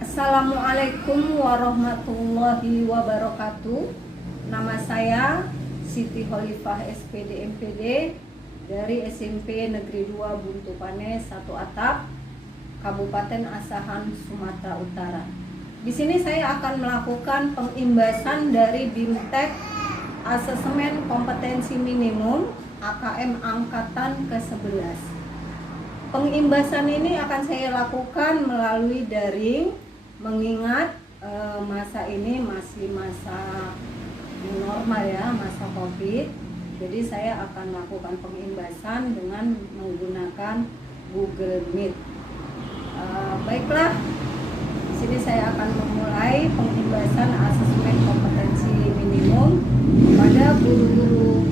Assalamualaikum warahmatullahi wabarakatuh. Nama saya Siti Khalifah SPD MPD dari SMP Negeri 2 Buntu Pane 1 Atap, Kabupaten Asahan, Sumatera Utara. Di sini saya akan melakukan pengimbasan dari BIMTEK Asesmen Kompetensi Minimum AKM Angkatan ke-11. Pengimbasan ini akan saya lakukan melalui daring, mengingat masa ini masih masa normal ya, masa COVID. Jadi saya akan melakukan pengimbasan dengan menggunakan Google Meet. Baiklah, di sini saya akan memulai pengimbasan asesmen kompetensi minimum kepada guru-guru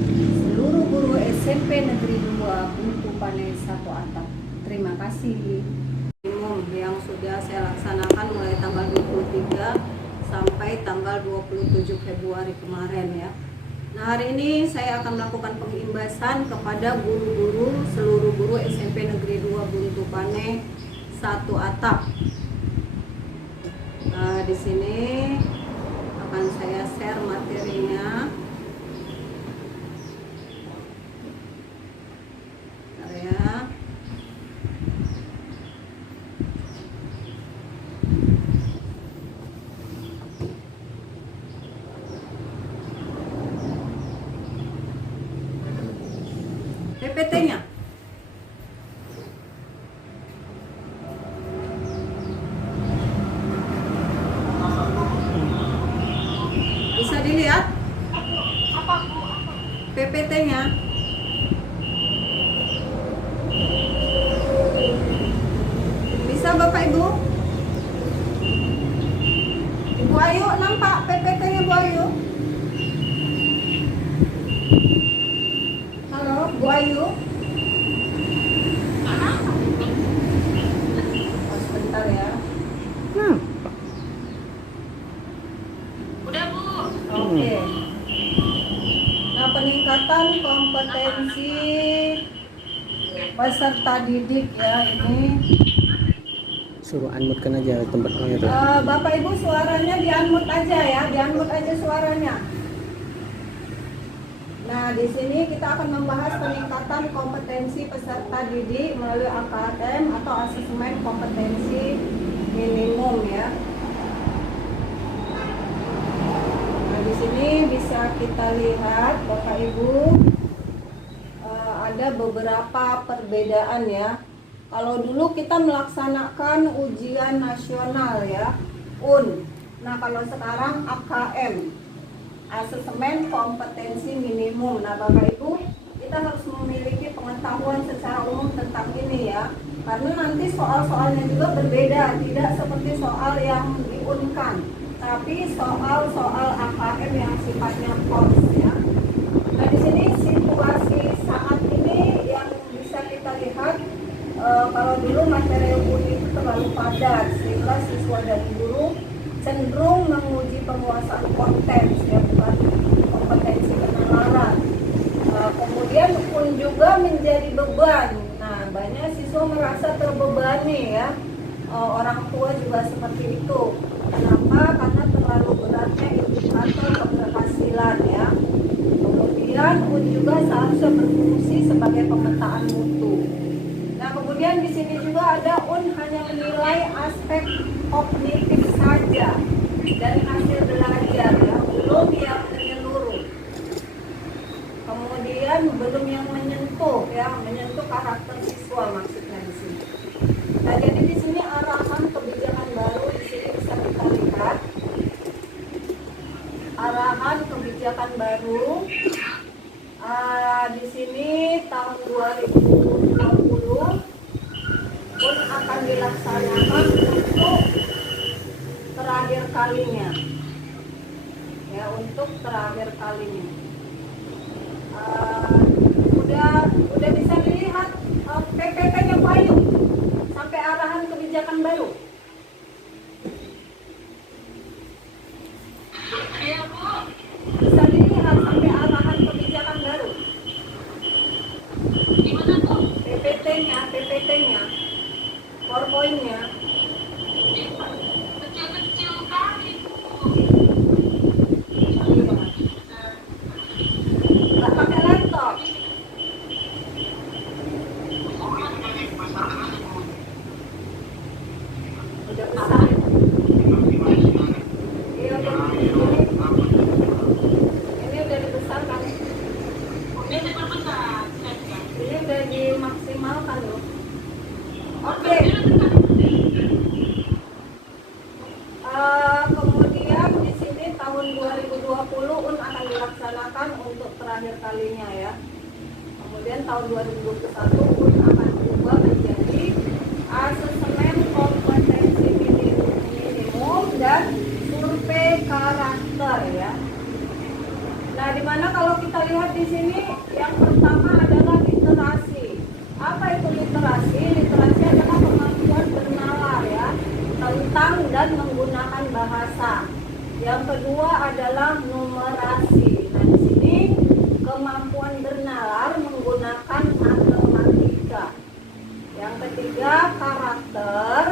seluruh guru SMP Negeri 2 Buntu Pane 1 Atap. Terima kasih. Yang sudah saya laksanakan mulai tanggal 23 sampai tanggal 27 Februari kemarin ya. Nah, hari ini saya akan melakukan pengimbasan kepada guru-guru seluruh guru SMP Negeri 2 Buntu Pane 1 Atap. Di sini akan saya share materinya. PPT-nya. Bisa dilihat? PPT-nya. Bisa Bapak Ibu? Ibu Ayu nampak PPT-nya Bu Ayu? Bu Ayu, sebentar ya. Udah Bu. Oke. Nah, peningkatan kompetensi peserta didik ya ini. Suruh unmute-kan aja tempat itu. Bapak Ibu suaranya di-unmute aja ya, di-unmute aja suaranya. Nah, di sini kita akan membahas peningkatan kompetensi peserta didik melalui AKM atau asesmen kompetensi minimum ya. Nah, di sini bisa kita lihat Bapak Ibu ada beberapa perbedaan ya. Kalau dulu kita melaksanakan ujian nasional ya, UN. Nah, kalau sekarang AKM, asesmen kompetensi minimum. Nah, Bapak Ibu, kita harus memiliki pengetahuan secara umum tentang ini ya, karena nanti soal-soalnya juga berbeda, tidak seperti soal yang diunkan, tapi soal-soal AKM yang sifatnya pos ya. Nah, di sini situasi saat ini yang bisa kita lihat, kalau dulu materi UN itu terlalu padat sehingga siswa dan guru cenderung menguji penguasaan konteks ya, bukan kompetensi penalaran. Kemudian pun juga menjadi beban. Nah, banyak siswa merasa terbebani ya. Orang tua juga seperti itu. Kenapa? Karena terlalu beratnya indikator keberhasilan ya. Kemudian pun juga seharusnya berfungsi sebagai pemetaan mutu. Nah, kemudian di sini juga ada hanya menilai aspek kognitif saja dari hasil belajar ya, belum yang menyeluruh. Kemudian belum yang menyentuh ya, menyentuh karakter siswa maksudnya di sini. Nah, jadi di sini arahan kebijakan baru di sini bisa kita lihat. Arahan kebijakan baru di sini tahun 2020 pun akan dilaksanakan untuk terakhir kalinya ya, untuk terakhir kalinya. Udah bisa dilihat PPT-nya Bu Ayu sampai arahan kebijakan baru. Iya Bu. Bisa dilihat sampai arahan kebijakan baru. Gimana Bu? PPT ininya, PPT-nya, PowerPoint-nya. Kecil-kecil kali. Nggak pakai laptop. Udah besar. Iya, ini udah dibesarkan. Ini berbesar. Ini udah dimaksimalkan loh. Oke. Kemudian di sini tahun 2020 akan dilaksanakan untuk terakhir kalinya ya. Kemudian tahun 2021 akan berubah menjadi asesmen kompetensi minimum dan survei karakter ya. Nah, dimana kalau kita lihat di sini yang pertama adalah literasi. Apa itu literasi? Literasi adalah kemampuan bernalar ya, tentang dan menggunakan bahasa. Yang kedua adalah numerasi. Nah, di sini kemampuan bernalar menggunakan matematika. Yang ketiga karakter.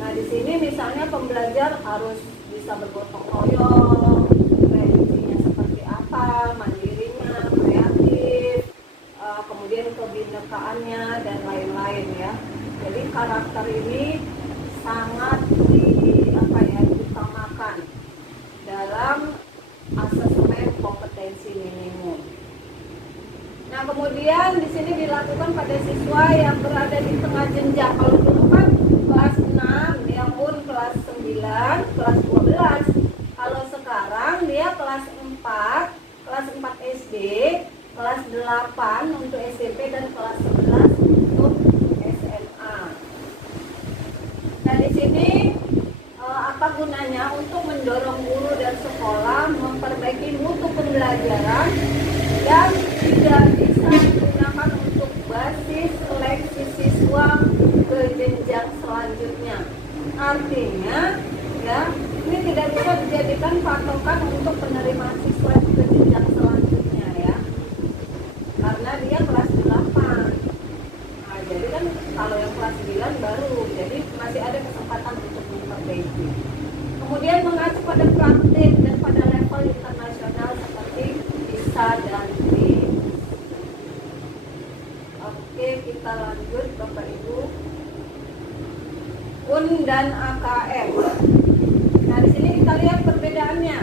Nah, di sini misalnya pembelajar harus bisa bergotong royong, prediksinya seperti apa, mandirinya, kreatif, kemudian kebinekaannya dan lain-lain ya. Jadi karakter ini sangat diutamakan dalam asesmen kompetensi minimum. Nah, kemudian di sini dilakukan pada siswa yang berada di tengah jenjang. Kalau dulu kan kelas 6, yang pun kelas 9, kelas 12. Kalau sekarang dia kelas 4 SD, kelas 8 untuk SMP dan kelas 11 untuk SMA. Nah, di sini apa gunanya? Untuk mendorong guru dan sekolah memperbaiki mutu pembelajaran dan tidak bisa digunakan untuk basis seleksi siswa ke jenjang selanjutnya. Artinya ya, ini tidak bisa dijadikan patokan untuk penerimaan siswa ke jenjang selanjutnya ya, karena dia kelas 8. Nah, jadi kan kalau yang kelas 9 baru, jadi masih ada kesempatan untuk memperbaiki. Kemudian mengacu pada praktik dan pada level internasional seperti PISA dan TIMSS. Oke, kita lanjut Bapak Ibu. UN dan AKM. Nah, di sini kita lihat perbedaannya.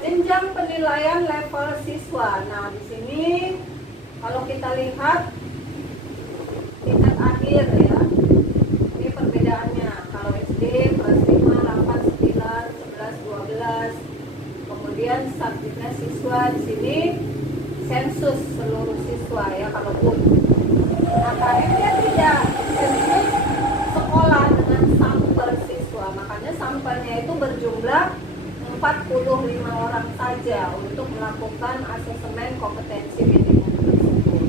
Jenjang penilaian level siswa. Nah, di sini kalau kita lihat tingkat akhir ya. Ini perbedaannya. Kalau SD kelas 5, 8, 9, 11, 12. Kemudian subjeknya siswa di sini sensus seluruh siswa ya kalau UN. AKM dia tidak, sensus sekolah dengan sampel siswa, makanya sampelnya itu berjumlah 45 orang saja untuk melakukan asesmen kompetensi minimum tersebut.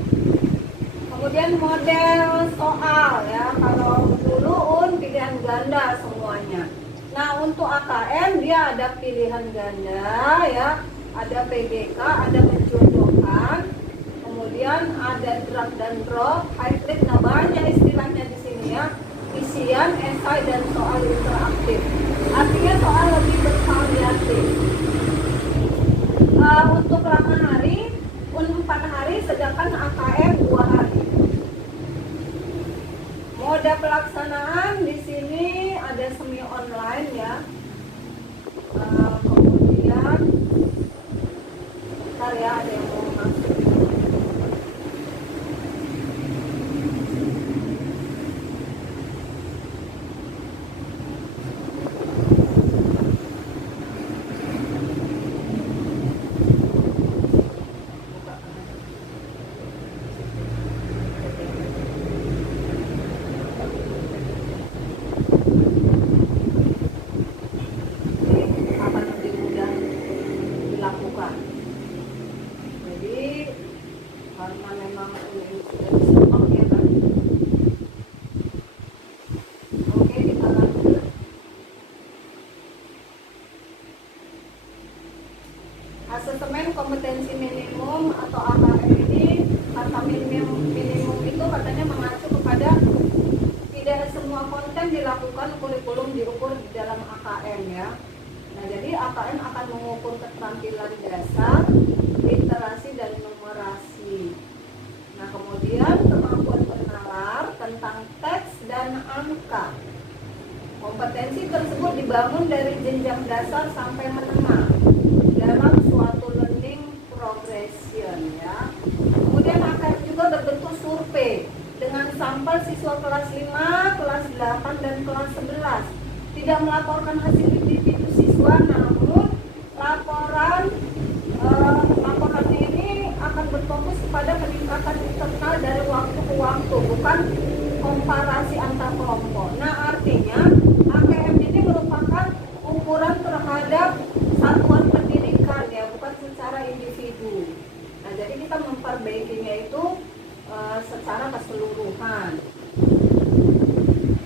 Kemudian model soal ya, kalau dulu UN pilihan ganda semuanya. Nah, untuk AKM dia ada pilihan ganda ya, ada PBK, ada menjodohkan. Kemudian ada drag dan drop, hybrid, nah banyak istilahnya di sini ya. Isian, esai, dan soal interaktif. Artinya soal lebih bervariatif. Untuk lama hari, 4 hari, sedangkan AKM 2 hari. Moda pelaksanaan di sini ada semi online ya. Kemudian, bentar ya, ada yang mau masuk. Asesmen kompetensi minimum atau AKM ini kata minimum itu katanya mengacu kepada tidak semua konten dilakukan kurikulum diukur di dalam AKM ya. Nah, jadi AKM akan mengukur keterampilan dasar, literasi dan numerasi. Nah, kemudian kemampuan bernalar tentang teks dan angka. Kompetensi tersebut dibangun dari jenjang dasar sampai menengah dalam suatu learning progression ya. Kemudian akan juga berbentuk survei dengan sampel siswa kelas 5, kelas 8 dan kelas 11. Tidak melaporkan hasil individu siswa, namun laporannya ini akan berfokus pada peningkatan internal dari waktu ke waktu, bukan komparasi antar kelompok. Nah, artinya AKM ini merupakan ukuran terhadap satuan pendidikan ya, bukan secara individu. Nah, jadi kita memperbaikinya itu secara keseluruhan.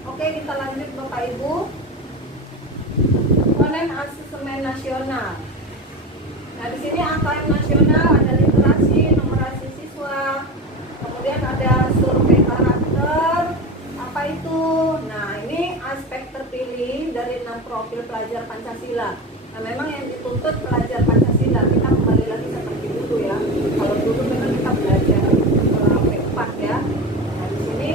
Oke, kita lanjut Bapak Ibu. Komponen asesmen nasional. Nah, di sini AKM nasional ada literasi, numerasi siswa, kemudian ada survei karakter. Apa itu? Nah, ini aspek terpilih dari 6 profil pelajar Pancasila. Nah, memang yang dituntut pelajar Pancasila, kita kembali lagi seperti dulu ya. Kalau dulu memang kita belajar P4 ya. Nah, di sini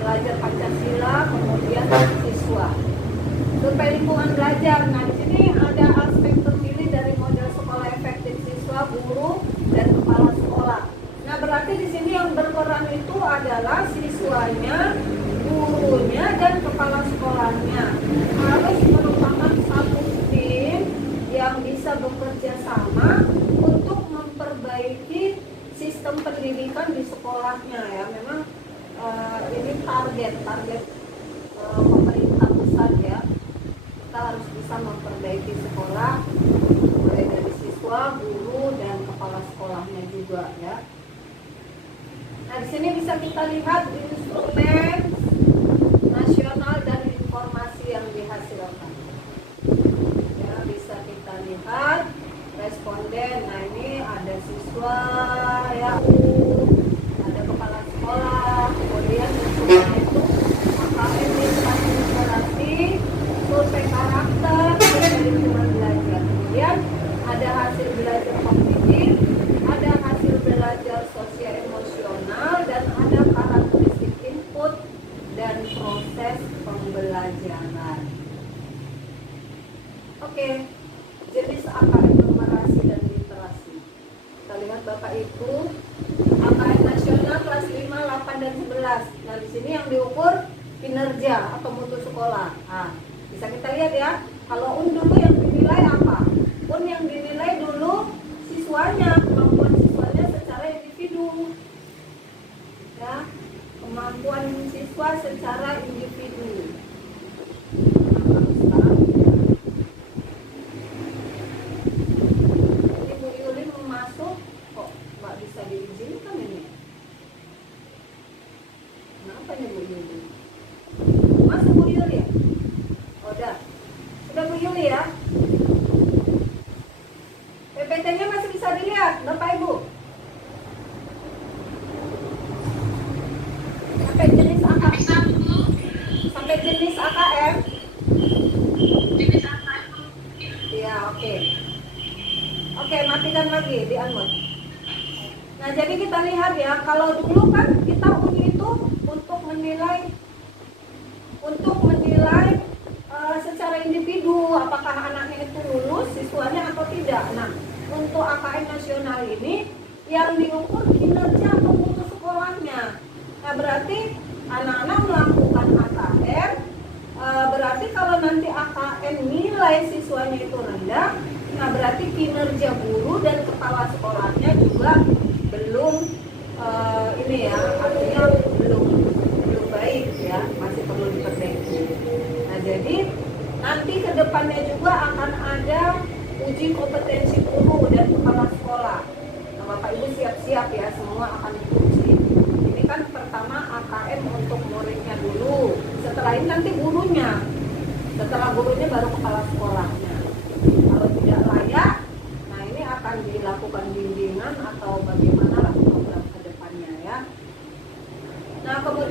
pelajar Pancasila, kemudian siswa. Survei lingkungan belajar. Nah, di sini ada aspek terpilih dari model sekolah efektif siswa, guru, dan kepala sekolah. Nah, berarti di sini yang berperan itu adalah siswanya, gurunya, dan kepala sekolahnya. Harus merupakan satu tim yang bisa bekerja sama untuk memperbaiki sistem pendidikan di sekolahnya ya. Memang ini target pemerintah pusat ya. Kita harus bisa memperbaiki sekolah mulai dari siswa, guru, dan kepala sekolahnya juga ya. Nah, di sini bisa kita lihat instrumen nasional dan informasi yang dihasilkan. Ya, bisa kita lihat responden. Nah, ini ada siswa ya, ada kepala sekolah, kemudian instrumen itu AKM literasi, survei karakter, survei lingkungan belajar. Kemudian ada hasil belajar kognitif, ada hasil belajar sosial emosional, dan ada karakteristik input dan proses pembelajaran. Oke, jenis AKM numerasi dan literasi. Kita lihat Bapak Ibu, AKM nasional kelas 5, 8 dan 11. Nah, di sini yang diukur kinerja atau mutu sekolah. Nah, bisa kita lihat ya. Kalau dulu yang dinilai apa? Yang dinilai dulu siswanya, kemampuan siswanya secara individu. Ya, kemampuan siswa secara individu. Nah, sekarang Ibu Yuli mau masuk, kok nggak bisa diizinkan ini? Kenapa nih Bu Yuli? Masuk Bu Yuli ya? Oh, udah Bu Yuli ya? PPT-nya masih bisa dilihat, Bapak Ibu. Sampai jenis AKM. Sampai jenis AKM. Jenis AKM. Iya, oke. Oke, matikan lagi di unmute. Nah, jadi kita lihat ya, kalau dulu kan kita uji itu untuk menilai secara individu apakah anaknya itu lulus siswanya atau tidak. Nah, untuk AKM nasional ini yang diukur kinerja atau mutu sekolahnya. Nah, berarti anak-anak melakukan AKM, berarti kalau nanti AKM nilai siswanya itu rendah, nah berarti kinerja guru dan kepala sekolahnya juga belum artinya belum baik ya, masih perlu diperbaiki. Nah, jadi nanti kedepannya juga akan ada uji kompetensi guru dan kepala sekolah. Nah, Bapak Ibu siap-siap ya, semua akan diuji. Ini kan pertama AKM untuk muridnya dulu, setelah ini nanti gurunya, setelah gurunya baru kepala sekolahnya. Kalau tidak layak, nah ini akan dilakukan bimbingan atau bagaimana lah program kedepannya.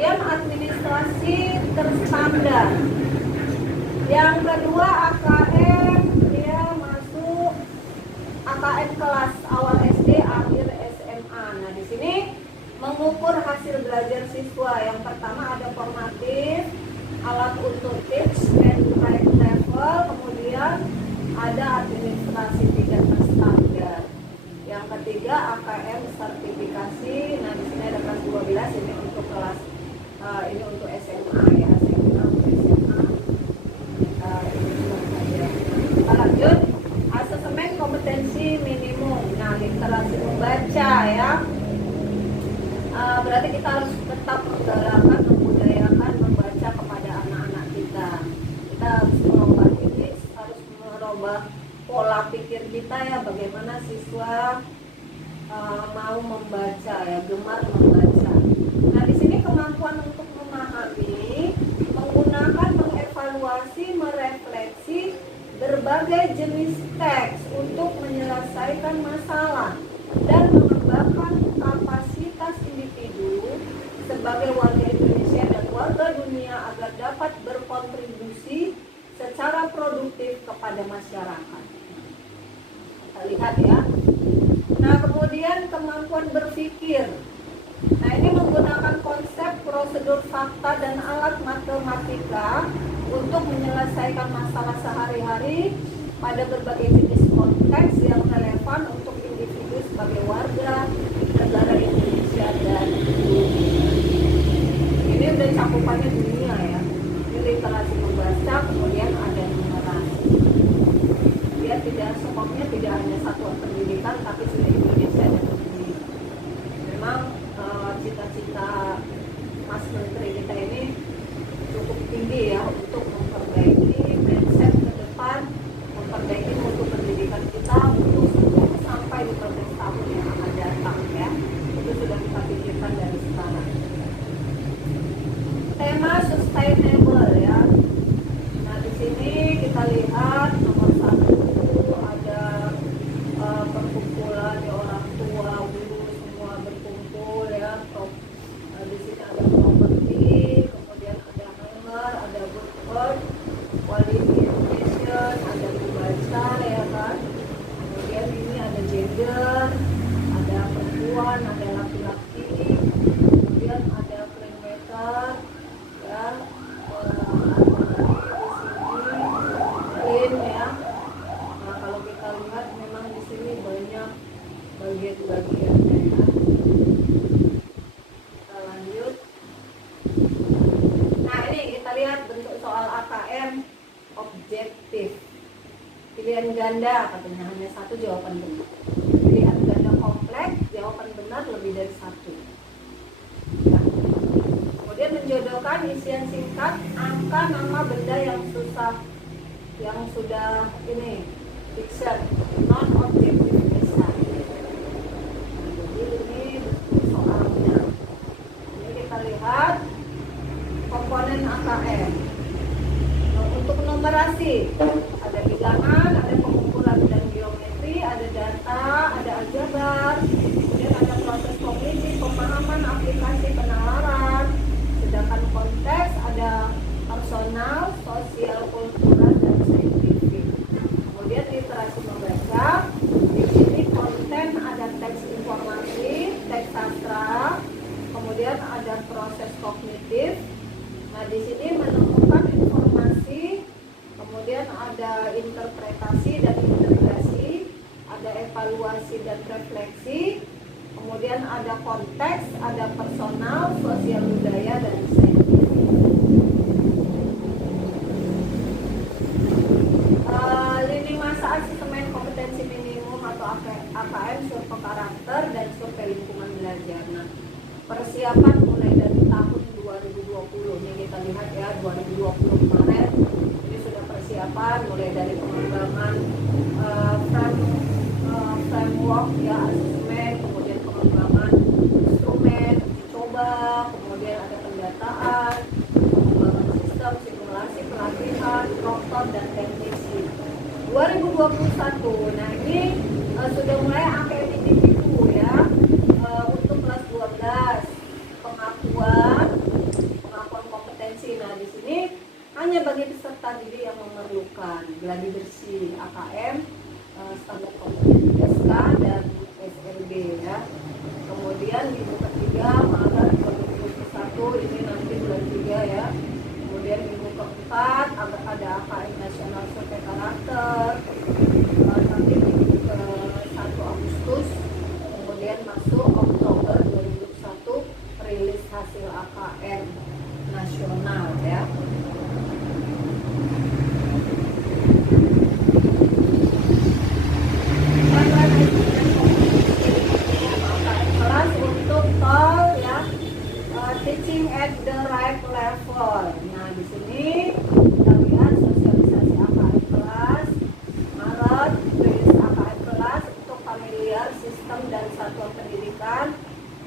Kemudian administrasi terstandar. Yang kedua AKM, dia masuk AKM kelas awal SD, akhir SMA. Nah, di sini mengukur hasil belajar siswa. Yang pertama ada formatif, alat untuk teach and write level, kemudian ada administrasi 3 terstandar. Yang ketiga AKM sertifikasi. Nah, di sini ada kelas 12, ini untuk kelas ini untuk SMA ya, SMA untuk SMA. Ini cuma saja. Kita lanjut asesmen kompetensi minimum. Nah, literasi membaca ya. Berarti kita harus tetap menggalakkan, membudayakan membaca kepada anak-anak kita. Kita harus merubah ini, harus merubah pola pikir kita ya, bagaimana siswa mau membaca ya, gemar membaca. Nah, di sini kemampuan untuk memahami, menggunakan, mengevaluasi, merefleksi berbagai jenis teks untuk menyelesaikan masalah dan mengembangkan kapasitas individu sebagai warga Indonesia dan warga dunia agar dapat berkontribusi secara produktif kepada masyarakat. Kita lihat ya. Nah, kemudian kemampuan berpikir. Nah, ini menggunakan konsep, prosedur, fakta, dan alat matematika untuk menyelesaikan masalah sehari-hari pada berbagai jenis konteks yang relevan untuk individu sebagai warga negara Indonesia dan dunia. Ini udah cakupannya dunia ya. Ini literasi membaca, kemudian ada numerasi. Dia tidak skopnya tidak hanya satuan pendidikan, tapi sudah Indonesia dan dunia. Memang cita-cita Mas Menteri kita ini cukup tinggi ya untuk memperbaiki mindset ke depan, memperbaiki mutu pendidikan kita untuk sampai 15 tahun yang akan datang ya. Itu sudah kita pikirkan dari sekarang. Tema sustainable ya. Nah, di sini kita lihat nomor 1 ada perkumpulan ya, orang tua, guru semua berkumpul ya. Di sini ada properti, kemudian ada hanger, ada bookboard, quality education, ada membaca ya kan. Kemudian ini ada gender, ada perempuan, ada laki-laki, kemudian ada playmaker ya, clean ya. Nah, kalau kita lihat memang di sini banyak bagian-bagiannya ya. Kita lanjut. Nah, ini kita lihat bentuk soal AKM objektif. Pilihan ganda katanya hanya 1 jawaban benar. Pilihan ganda kompleks, jawaban benar lebih dari 1. Ya. Kemudian menjodohkan isian singkat, angka, nama, benda yang susah, yang sudah ini fiction, non objektif bisa. Jadi ini bentuk soalnya. Ini kita lihat komponen AKM. Untuk numerasi ada bilangan, ada pengumpulan dan geometri, ada data, ada aljabar, kemudian ada proses kognitif, pemahaman, aplikasi, penalaran. Sedangkan konteks ada personal, sosial, kultural, dan saintifik. Kemudian literasi membaca, di sini konten ada teks informasi, teks sastra, kemudian ada proses kognitif. Nah, di sini menemukan informasi, kemudian ada interpretasi dan integrasi, ada evaluasi dan refleksi, kemudian ada konteks, ada personal, sosial, budaya, dan saintifik. Lini masa asesmen kompetensi minimum atau AKM, survei karakter, dan survei lingkungan belajar. Nah, persiapan mulai dari tahun 2020. Ini kita lihat ya, 2020 kemarin ini sudah persiapan mulai dari pengembangan framework ya, asesmen, kemudian pengembangan instrumen, coba, kemudian ada pendataan, pengembangan sistem, simulasi, pelatihan, dokter, dan teknisi. 2021, nah ini sudah mulai AKM individu ya, untuk kelas 12 pengakuan, masuk Oktober 2021 rilis hasil AKM nasional ya. Kelas untuk tol ya, teaching at the right level. Nah di sini kita lihat sosialisasi AKM kelas Maret, rilis AKM kelas untuk familiar sistem dan satuan pendidikan.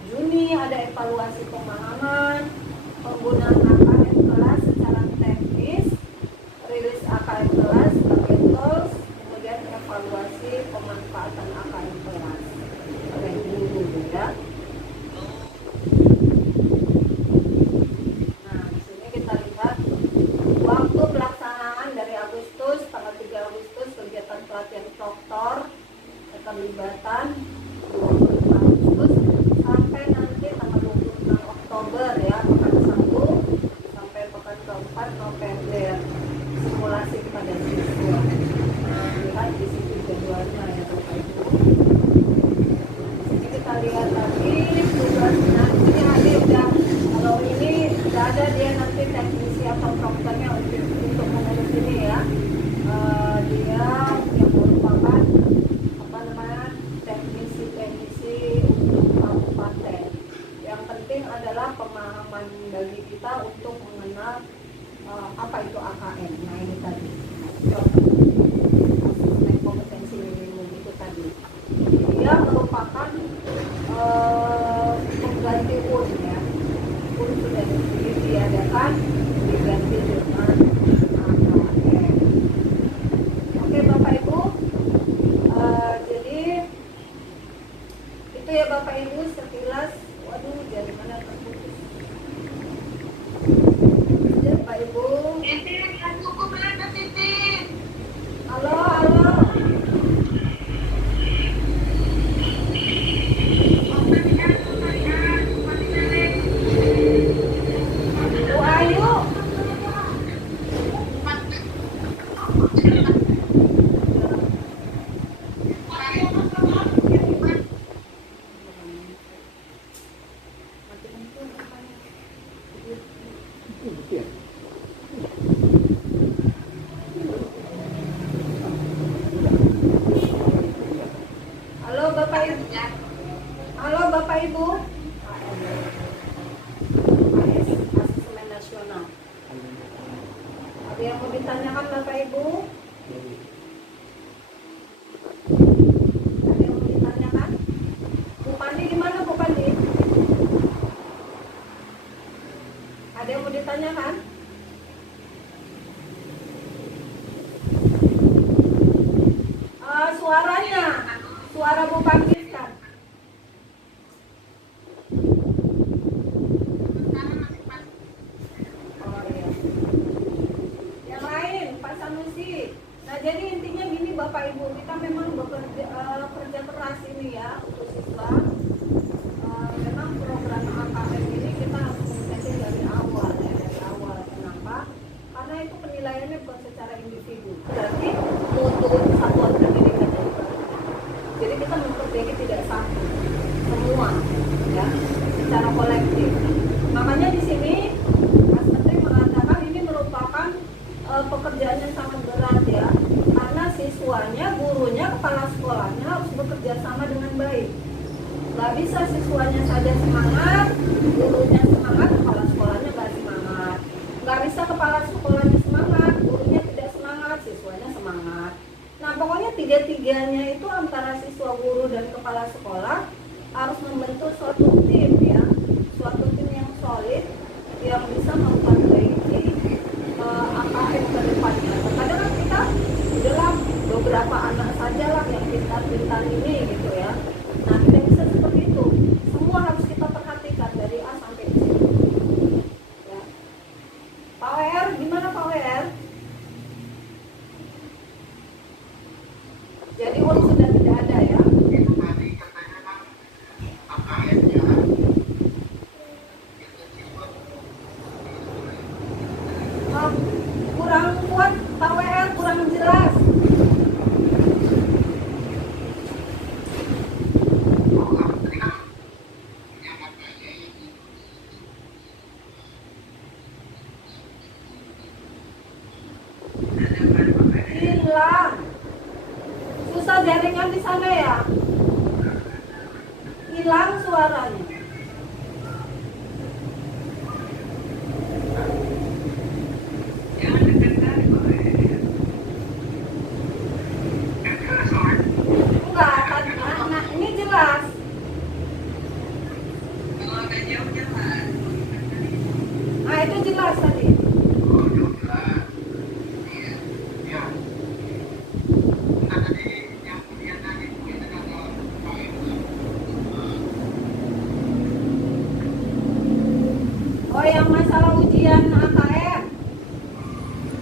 Juni ada evaluasi pemahaman penggunaan AKM kelas secara teknis, rilis AKM kelas sebagai tools, kemudian evaluasi pemanfaatan AKM kelas oleh guru ya. Nah, di sini kita lihat waktu pelaksanaan dari Agustus, tanggal 3 Agustus kegiatan pelatihan proktor, keterlibatan 25 Agustus sampai nanti tanggal 26 Oktober ya, pekan 1 sampai pekan keempat November, simulasi kepada siswa. Nah, lihat di situ jadwalnya ya Bapak Ibu. Di sini kita lihat lagi tugasnya. Ini ada udah, kalau ini sudah ada dia nanti teknisi atau proktornya untuk mengurus ini ya. Dia yang merupakan apa namanya teknisi untuk kabupaten. Yang penting adalah pemahaman bagi kita untuk mengenal apa itu AKM. Nah ini tadi asesmen kompetensi minimum itu tadi. Dia merupakan pengganti UN ya. UN sudah ditiadakan diganti dengan AKM. Oke Bapak Ibu, jadi itu ya Bapak Ibu sekilas. Waduh, dari mana terputus? Ya Pak Ibu. Cukup berada titik. Halo, halo. Bu Ayu. Mati kumpul rupanya. Halo Bapak Ibu. Halo Bapak Ibu. AS, asesmen nasional. Ada yang mau ditanyakan Bapak Ibu? Ada yang mau ditanyakan? Bu Pandi di mana Bu Pandi? Ada yang mau ditanyakan? Suaranya, suara Bu Pandi kan? Oh iya. Yang lain, Pak Sanusi. Nah jadi intinya gini Bapak Ibu, kita memang bekerja kerja keras ini ya untuk siswa. Memang program AKM ini kita harus mengikuti dari awal ya, dari awal. Kenapa? Karena itu penilaiannya bukan secara individu, berarti mutu satuan pendidikan juga. Jadi kita memperbaiki tidak satu, semua ya, secara kolektif. Makanya di sini Mas Menteri mengatakan ini merupakan pekerjaan yang sangat berat ya, karena siswanya, gurunya, kepala sekolahnya harus bekerja sama dengan baik. Gak bisa siswanya saja semangat, gurunya semangat, kepala sekolahnya gak semangat. Gak bisa kepala sekolahnya semangat, gurunya tidak semangat, siswanya semangat. Nah pokoknya tiga-tiganya itu antara siswa, guru, dan kepala sekolah harus membentuk suatu tim ya, suatu tim yang solid yang bisa memperbaiki AKM ke depannya. Terkadang kan kita udahlah beberapa anak saja lah yang pintar-pintar ini gitu ya. Nah tidak bisa seperti itu, semua harus kita perhatikan dari A sampai Z ya. Pak WR, gimana Pak WR? Jadi uang sudah tidak ada ya? Itu tadi katanya kan AKM-nya kurang kuat Pak WR, kurang jelas. sana ya. Hilang suaranya. Enggak, nah, ini jelas. Nah, itu jelas tadi. Oh, yang masalah ujian AKM.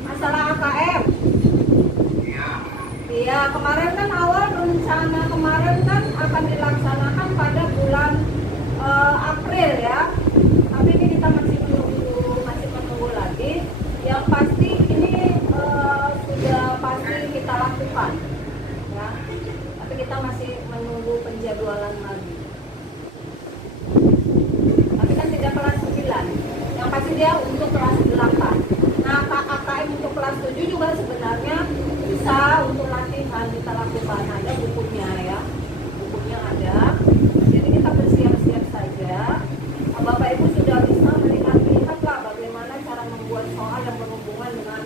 Masalah AKM. Iya, kemarin kan awal rencana kemarin kan akan dilaksanakan pada bulan April ya. Tapi ini kita masih menunggu lagi. Yang pasti ini sudah pasti kita lakukan ya. Tapi kita masih menunggu penjadwalan lagi. Tapi kan tidak kelas 9. Yang pasti dia untuk kelas 8. Nah, KKM untuk kelas 7 juga sebenarnya bisa untuk latihan kita lakukan. Ada bukunya ya. Bukunya ada. Jadi kita bersiap-siap saja. Bapak Ibu sudah bisa melihat lah bagaimana cara membuat soal yang berhubungan dengan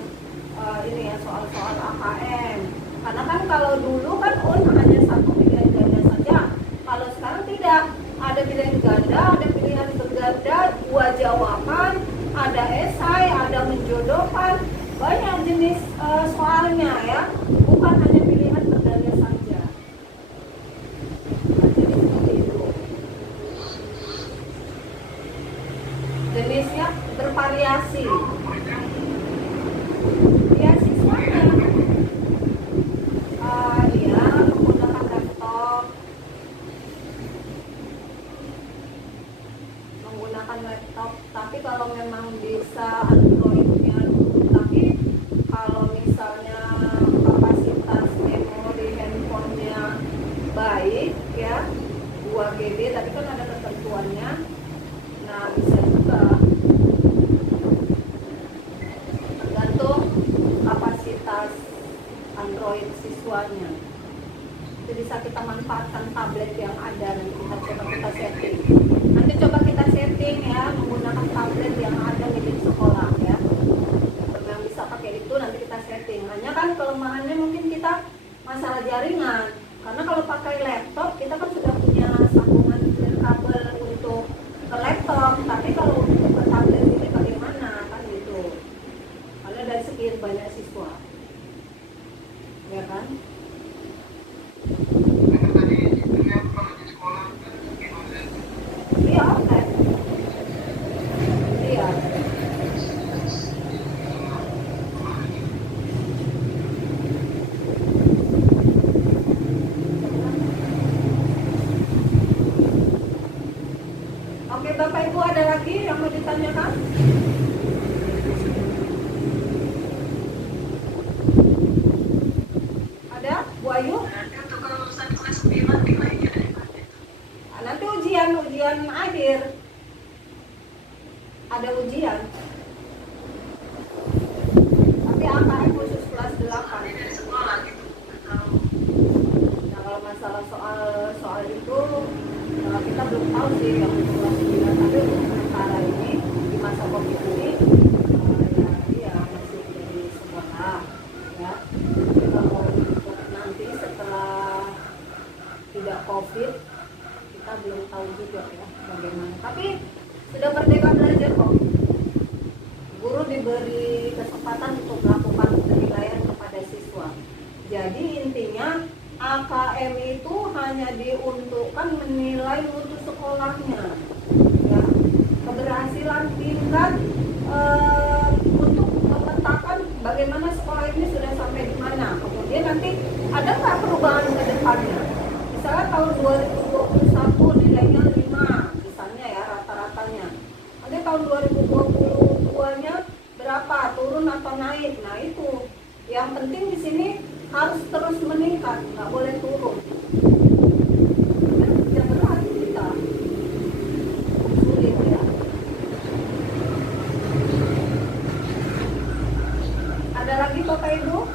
ini ya, soal-soal AKM. Karena kan kalau dulu kan hanya satu pilihan ganda saja. Kalau sekarang tidak, ada pilihan ganda, ada pilihan berganda, 2 jawaban, ada esai, ada menjodohkan, banyak jenis soalnya ya, bukan hanya pilihan berganda saja. Nah, jadi seperti itu. Jenisnya bervariasi. Ya, siswanya iya, menggunakan laptop. Tapi kalau memang bisa Androidnya dulu, tapi kalau misalnya kapasitas memori handphonenya baik ya, 2 GB, tapi kan ada ketentuannya. Nah, bisa juga tergantung kapasitas Android siswanya. Jadi bisa kita manfaatkan tablet yang ada, nanti kita setting. Nanti coba kita setting ya, menggunakan tablet yang ada di sekolah ya. Yang bisa pakai itu nanti kita setting. Hanya kan kelemahannya mungkin kita masalah jaringan. Karena kalau pakai laptop kita kan sudah punya sambungan kabel untuk ke laptop. Tapi kalau untuk ke tablet ini bagaimana kan gitu. Karena dari sekian banyak siswa, ya kan? Iya, oke. Iya. Oke, Bapak Ibu, ada lagi yang mau ditanyakan? Ada, Bu Ayu? Nanti ujian akhir. Ada ujian. Tapi AKM khusus kelas 8. Nah, kalau masalah soal itu kita belum tahu sih yang untuk kelas 9. Tapi untuk sementara ini di masa Covid ini ya masih di sekolah ya. Kalau untuk nanti setelah tidak Covid kita belum tahu juga ya bagaimana. Tapi sudah merdeka belajar kok. Guru diberi kesempatan untuk melakukan penilaian kepada siswa. Jadi intinya AKM itu hanya diuntukkan menilai mutu sekolahnya, ya. Keberhasilan tingkat untuk memetakan bagaimana sekolah ini sudah sampai di mana. Kemudian nanti ada nggak perubahan ke depannya? Misalnya tahun 2021 nilainya 5, misalnya ya rata-ratanya. Nanti tahun 2022-nya berapa? Turun atau naik? Nah itu. Yang penting di sini harus terus meningkat, nggak boleh turun. Kerja berat kita. Sulit ya. Ada lagi Bapak Ibu?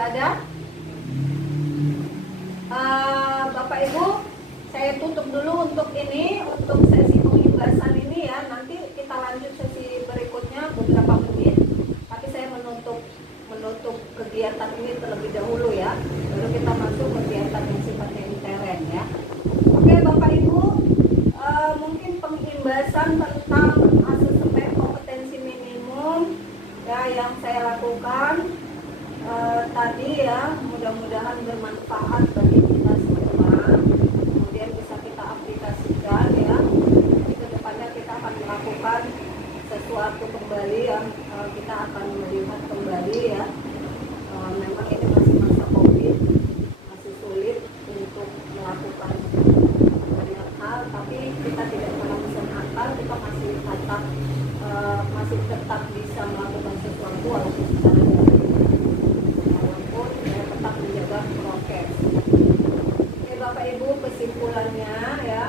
Tidak ada? Bapak Ibu, saya tutup dulu untuk ini, untuk sesi pengimbasan ini ya. Nanti kita lanjut sesi berikutnya beberapa menit. Tapi saya menutup kegiatan ini terlebih dahulu ya. Baru kita masuk kegiatan yang sifatnya intern ya. Oke Bapak Ibu, mungkin pengimbasan tentang asesmen kompetensi minimum ya yang saya lakukan tadi ya, mudah-mudahan bermanfaat bagi kita semua, kemudian bisa kita aplikasikan ya. Jadi kedepannya kita akan melakukan sesuatu kembali yang kita akan melihat kembali ya. Memang ini masih masa COVID, masih sulit untuk melakukan banyak hal, tapi kita tidak melakukan akal, kita masih tetap bisa melakukan sesuatu walaupun secara daring, walaupun ya, tetap menjaga prokes. Oke Bapak Ibu, kesimpulannya ya,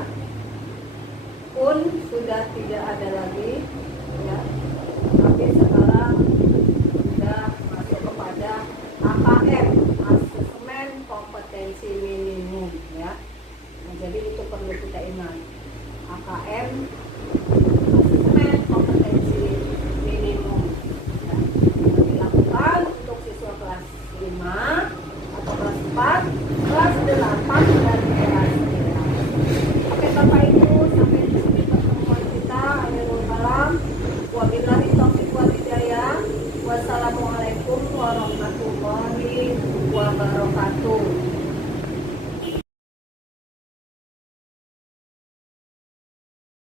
pun sudah tidak ada lagi ya, tapi sekarang sudah masuk kepada AKM, asesmen kompetensi minimum ya. Nah, jadi itu perlu kita ingat, AKM, asesmen kompetensi minimum ya. Dilakukan untuk siswa kelas 5 atau kelas 4, kelas 8 dan kelas 9. Oke Bapak Ibu, sampai di sini pertemuan kita. Akhirul kalam, wabillahi taufiq wal hidayah. Wassalamualaikum warahmatullahi wabarakatuh.